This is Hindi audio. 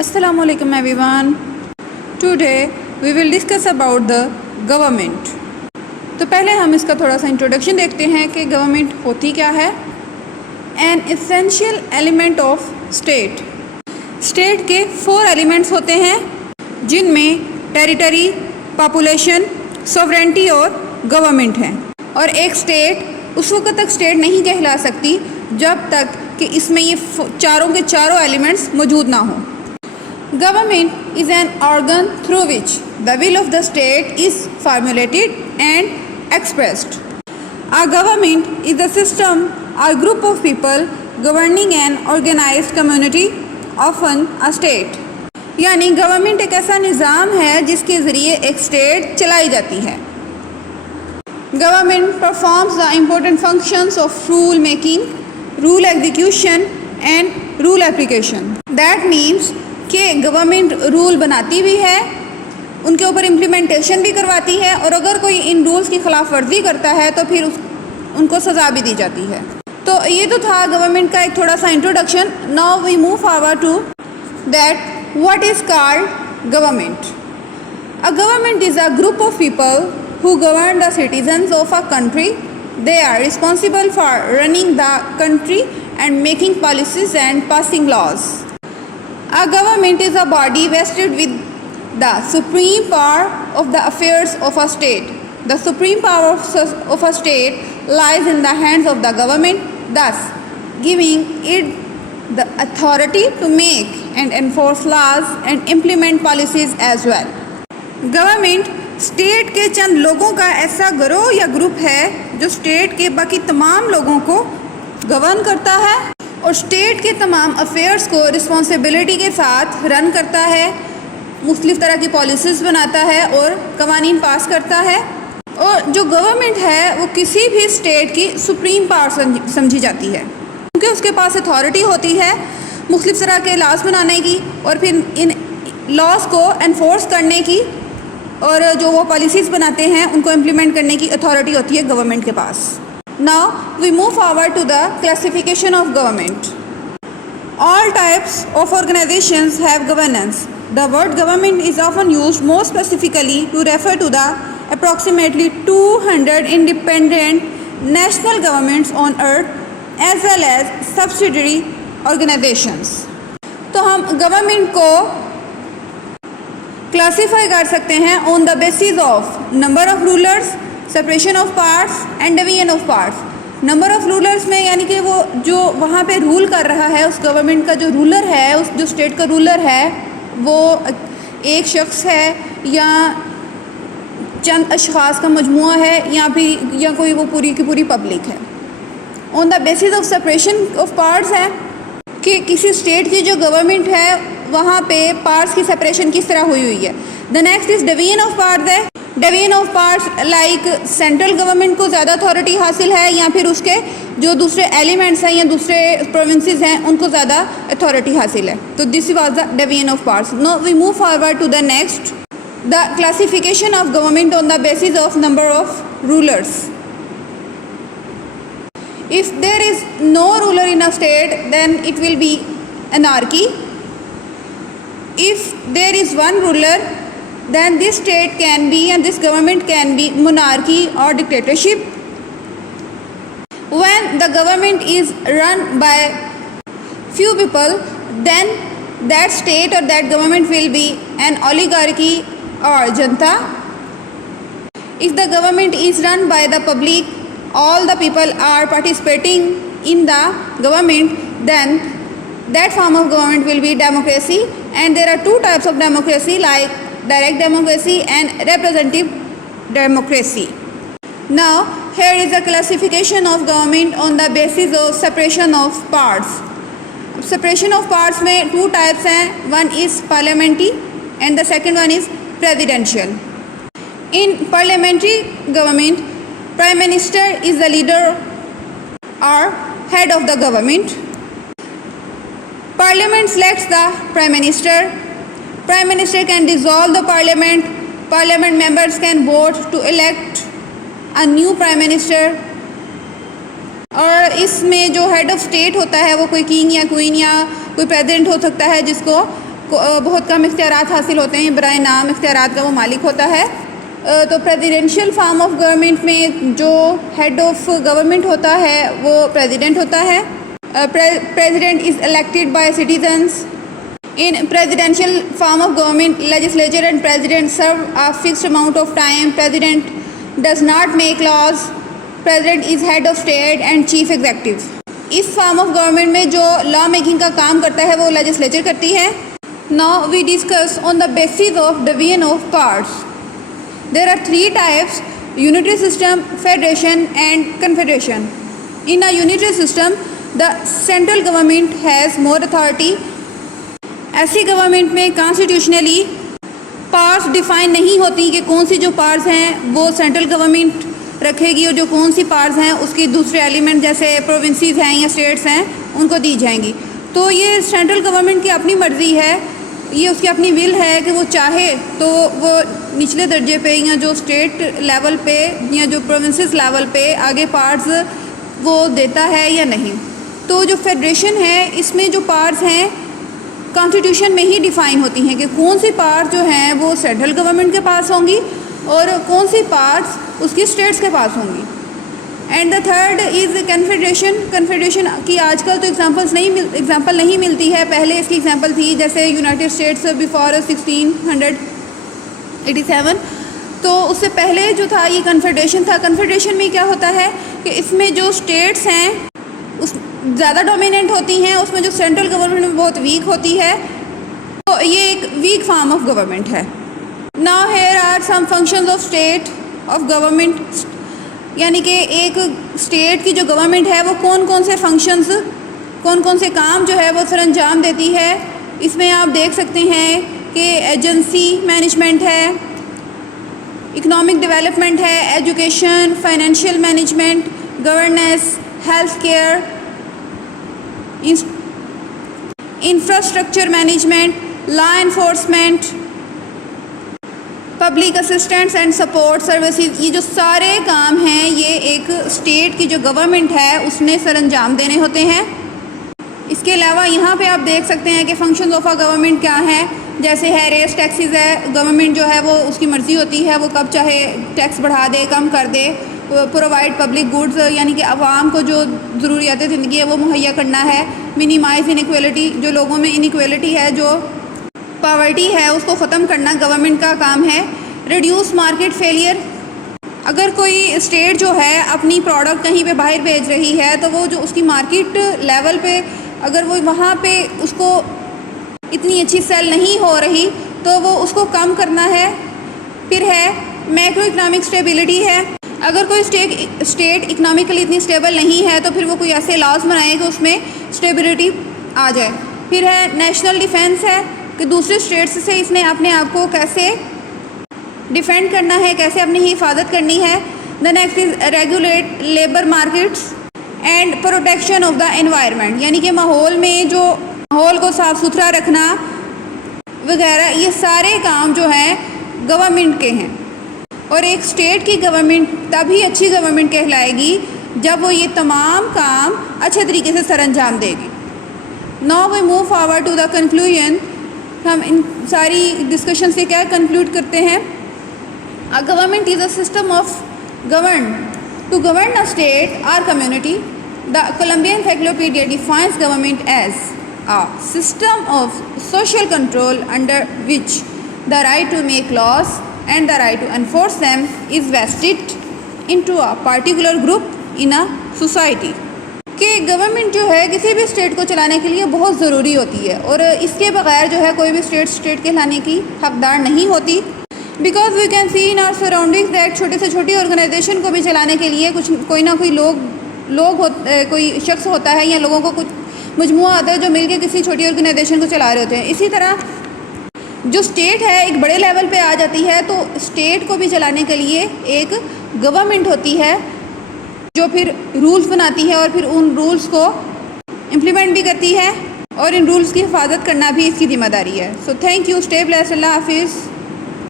Assalamualaikum everyone. Today we will discuss about the government. तो पहले हम इसका थोड़ा सा इंट्रोडक्शन देखते हैं कि गवर्नमेंट होती क्या है. An essential element of state. State के 4 एलिमेंट्स होते हैं जिनमें टेरिटरी, पॉपुलेशन, सॉवरेंटी और गवर्नमेंट हैं. और एक स्टेट उस वक्त तक स्टेट नहीं कहला सकती जब तक कि इसमें ये चारों के चारों एलिमेंट्स मौजूद ना हो. Government is an organ through which the will of the state is formulated and expressed. A government is a system or group of people governing an organized community, often a state. यानी गवर्नमेंट एक ऐसा निज़ाम है जिसके ज़रिए एक स्टेट चलाई जाती है. Government performs the important functions of rule making, rule execution and rule application. That means कि गवर्नमेंट रूल बनाती भी है, उनके ऊपर इम्प्लीमेंटेशन भी करवाती है, और अगर कोई इन रूल्स की खिलाफ वर्जी करता है तो फिर उनको सज़ा भी दी जाती है. तो ये तो था गवर्नमेंट का एक थोड़ा सा introduction. Now we move forward to that what is called government. A government is a group of people who govern the citizens of a country. They are responsible for running the country and making policies and passing laws. A government is a body vested with the supreme power of the affairs of a state. The supreme power of a state lies in the hands of the government, thus giving it the authority to make and enforce laws and implement policies as well. Government state के चंद लोगों का ऐसा गिरोह या ग्रुप है जो स्टेट के बाकी तमाम लोगों को गवर्न करता है और स्टेट के तमाम अफेयर्स को रिस्पॉन्सिबिलिटी के साथ रन करता है, मुख्तलिफ़ तरह की पॉलिसीज़ बनाता है और कवानीन पास करता है. और जो गवर्नमेंट है वो किसी भी स्टेट की सुप्रीम पावर समझी जाती है क्योंकि उसके पास अथॉरिटी होती है मुख्तलिफ़ तरह के लॉज बनाने की और फिर इन लॉज को एनफोर्स करने की, और जो वो पॉलिसीज़ बनाते हैं उनको इम्प्लीमेंट करने की अथॉरिटी होती है गवर्नमेंट के पास. Now we move forward to the classification of government. All types of organisations have governance. The word government is often used more specifically to refer to the approximately 200 independent national governments on earth as well as subsidiary organisations. तो हम गवर्नमेंट को क्लासीफाई कर सकते हैं on the basis of number of rulers, separation of parts and division of parts. Number of rulers में यानी कि वो जो वहाँ पे रूल कर रहा है उस गवर्नमेंट का जो रूलर है, उस जो स्टेट का रूलर है वो एक शख्स है या चंद अशखास का मजमुआ है या कोई वो पूरी की पूरी पब्लिक है. On the basis of separation of parts है कि किसी स्टेट की जो गवर्नमेंट है वहाँ पे पार्ट्स की सेपरेशन किस तरह हुई है. The next is division of parts है. Division of parts like central government को ज़्यादा अथॉरिटी हासिल है या फिर उसके जो दूसरे एलिमेंट्स हैं या दूसरे प्रोविंसेस हैं उनको ज़्यादा अथॉरिटी हासिल है. तो this was the division of parts. Now we move forward to the next, the classification of government on the basis of number of rulers. If there is no ruler in a state, then it will be anarchy. If there is one ruler, then this state can be and this government can be monarchy or dictatorship. When the government is run by few people, then that state or that government will be an oligarchy or janta. If the government is run by the public, all the people are participating in the government, then that form of government will be democracy. And there are 2 types of democracy like direct democracy and representative democracy. Now here is the classification of government on the basis of separation of parts. Separation of parts में 2 types हैं. One is parliamentary and the second one is presidential. In parliamentary government, Prime Minister is the leader or head of the government. Parliament selects the Prime Minister. Prime Minister can dissolve the Parliament. Parliament members can vote to elect a new Prime Minister. और इसमें जो हेड ऑफ स्टेट होता है वो कोई किंग या क्वीन या कोई प्रेसिडेंट हो सकता है जिसको बहुत कम इख्तियारात हासिल होते हैं, बराए नाम इख्तियारात का वो मालिक होता है। तो प्रेसिडेंशियल फॉर्म ऑफ गवर्नमेंट में जो हेड ऑफ गवर्नमेंट होता है वो प्रेसिडेंट होता है। President is elected by citizens. In presidential form of government, legislature and president serve a fixed amount of time. President does not make laws. President is head of state and chief executive. इस फॉर्म ऑफ गवर्नमेंट में जो लॉ मेकिंग का काम करता है वो लेजिस्लेचर करती है। Now we discuss on the basis of division of parts. There are 3 types: unitary system, federation and confederation. In a unitary system the central government has more authority. ऐसी गवर्नमेंट में कॉन्स्टिट्यूशनली पार्ट्स डिफाइन नहीं होती कि कौन सी जो पार्ट्स हैं वो सेंट्रल गवर्नमेंट रखेगी और जो कौन सी पार्ट्स हैं उसकी दूसरे एलिमेंट जैसे प्रोविंसेस हैं या स्टेट्स हैं उनको दी जाएंगी। तो ये सेंट्रल गवर्नमेंट की अपनी मर्ज़ी है, ये उसकी अपनी विल है कि वो चाहे तो वो निचले दर्जे पे या जो स्टेट लेवल पे या जो प्रोविंसेस लेवल पे आगे पार्ट्स वो देता है या नहीं। तो जो फेडरेशन है इसमें जो पार्ट्स हैं कॉन्स्टिट्यूशन में ही डिफ़ाइन होती हैं कि कौन सी पार्ट्स जो हैं वो सेंट्रल गवर्नमेंट के पास होंगी और कौन सी पार्ट्स उसकी स्टेट्स के पास होंगी। And the third is confederation. Confederation की आजकल तो एग्जांपल नहीं मिलती है, पहले इसकी एग्जांपल थी जैसे यूनाइटेड स्टेट्स बिफोर 1687। तो उससे पहले जो था ये कन्फेडरेशन था। कन्फेडरेशन में क्या होता है कि इसमें जो स्टेट्स हैं उस ज़्यादा डोमिनेंट होती हैं, उसमें जो सेंट्रल गवर्नमेंट बहुत वीक होती है। तो ये एक वीक फॉर्म ऑफ गवर्नमेंट है। Now here are some functions of state of government, यानी कि एक स्टेट की जो गवर्नमेंट है वो कौन कौन से फंक्शंस, कौन कौन से काम जो है वो सर अंजाम देती है। इसमें आप देख सकते हैं कि एजेंसी मैनेजमेंट है, इकोनॉमिक डेवलपमेंट है, education, financial management, governance, health care, infrastructure management, law enforcement, public assistance and support services. ये जो सारे काम हैं ये एक स्टेट की जो गवर्नमेंट है उसने सर अंजाम देने होते हैं। इसके अलावा यहाँ पे आप देख सकते हैं कि फंक्शंस ऑफ अ गवर्नमेंट क्या हैं। जैसे है रेस टैक्सेस है, गवर्नमेंट जो है वो उसकी मर्ज़ी होती है, वो कब चाहे टैक्स बढ़ा दे, कम कर दे। प्रोवाइड पब्लिक गुड्स, यानी कि आवाम को जो ज़रूरियात ज़िंदगी है वो मुहैया करना है। मिनिमाइज़ इनइक्वालिटी, जो लोगों में इनइक्वालिटी है, जो पॉवर्टी है उसको ख़त्म करना गवर्नमेंट का काम है। रिड्यूस मार्केट फेलियर, अगर कोई स्टेट जो है अपनी प्रोडक्ट कहीं पे बाहर भेज रही है तो वो जो उसकी मार्केट लेवल पे अगर वो वहाँ पे उसको इतनी अच्छी सेल नहीं हो रही तो वो उसको कम करना है। फिर है मैक्रो इकनॉमिक स्टेबिलिटी है, अगर कोई स्टेट इकनॉमिकली इतनी स्टेबल नहीं है तो फिर वो कोई ऐसे लॉज बनाए कि उसमें स्टेबिलिटी आ जाए। फिर है नेशनल डिफेंस है कि दूसरे स्टेट्स से इसने अपने आप को कैसे डिफेंड करना है, कैसे अपनी हिफाजत करनी है। The next is regulate labour markets and protection of the environment, यानी कि माहौल में जो माहौल को साफ़ सुथरा रखना वगैरह, ये सारे काम जो हैं गवर्नमेंट के हैं। और एक स्टेट की गवर्नमेंट तभी अच्छी गवर्नमेंट कहलाएगी जब वो ये तमाम काम अच्छे तरीके से सरअंजाम देगी। Now we move forward to the conclusion. हम इन सारी डिस्कशन से क्या कंक्लूड करते हैं? A government is a system of to govern a state और community. The Columbia encyclopedia defines government as a system of social control under which the right to make laws and the right to enforce them is vested into a particular group in a society। कि गवर्नमेंट जो है किसी भी स्टेट को चलाने के लिए बहुत ज़रूरी होती है और इसके बगैर जो है कोई भी स्टेट कहलाने की हकदार नहीं होती। Because we can see in our surroundings that छोटे से छोटी ऑर्गेनाइजेशन को भी चलाने के लिए कोई ना कोई कोई शख्स होता है या लोगों को कुछ मजमुआ आता है जो मिलकर किसी छोटी ऑर्गेनाइजेशन को चला रहे होते हैं। इसी तरह जो स्टेट है एक बड़े लेवल पे आ जाती है तो स्टेट को भी चलाने के लिए एक गवर्नमेंट होती है जो फिर रूल्स बनाती है और फिर उन रूल्स को इम्प्लीमेंट भी करती है और इन रूल्स की हिफाजत करना भी इसकी जिम्मेदारी है। So thank you, stay blessed, अल्लाह हाफिज़।